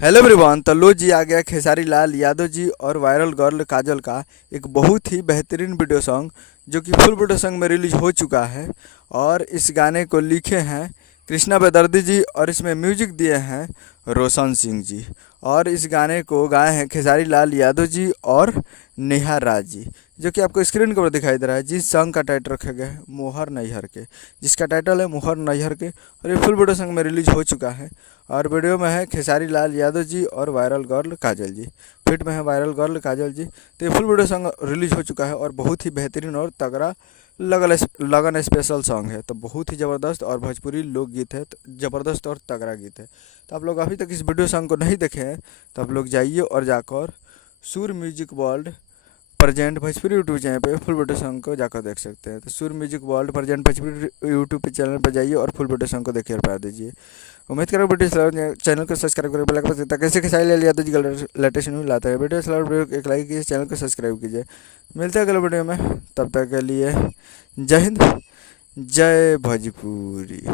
Hello everyone. तो लो जी आ गया खेसारी लाल यादव जी और वायरल गर्ल काजल का एक बहुत ही बेहतरीन वीडियो सॉन्ग जो कि फुल वीडियो सॉन्ग में रिलीज हो चुका है। और इस गाने को लिखे हैं कृष्णा बेदर्दी जी और इसमें म्यूजिक दिए हैं रोशन सिंह जी। और इस गाने को गाए हैं खेसारी लाल यादव जी और नेहा राज जी, जो कि आपको स्क्रीन के ऊपर दिखाई दे रहा है। जिस सॉन्ग का टाइटल रखा गया है मोहर नैहर के, जिसका टाइटल है मोहर नैहर के। और ये फुल वीडियो सॉन्ग में रिलीज हो चुका है। और वीडियो में है खेसारी लाल यादव जी और वायरल गर्ल काजल जी, फिट में है वायरल गर्ल काजल जी। तो ये फुल वीडियो सॉन्ग रिलीज हो चुका है और बहुत ही बेहतरीन और तगड़ा लगन स्पेशल सॉन्ग है। तो बहुत ही ज़बरदस्त और भोजपुरी लोकगीत है, तो ज़बरदस्त और तगड़ा गीत है। तो आप लोग अभी तक इस वीडियो सॉन्ग को नहीं देखे हैं तो आप लोग जाइए और जाकर सुर music world present Bhojpuri YouTube channel पे फुल वीडियो सॉन्ग को जाकर देख सकते हैं। तो सुर music world present Bhojpuri YouTube पे चैनल पर जाइए और फुल वीडियो सॉन्ग को देखिए और प्यार दीजिए। उम्मीद करो वीडियो चैनल को सब्सक्राइब करें, बेल आइकन पर कैसे खेसारी लाल यादव जी का लेटेस्ट न्यूज लाता है। वीडियो एक लाइक कीजिए, चैनल को सब्सक्राइब कीजिए। मिलते हैं अगले वीडियो में, तब तक के लिए जय हिंद, जय भोजपुरी।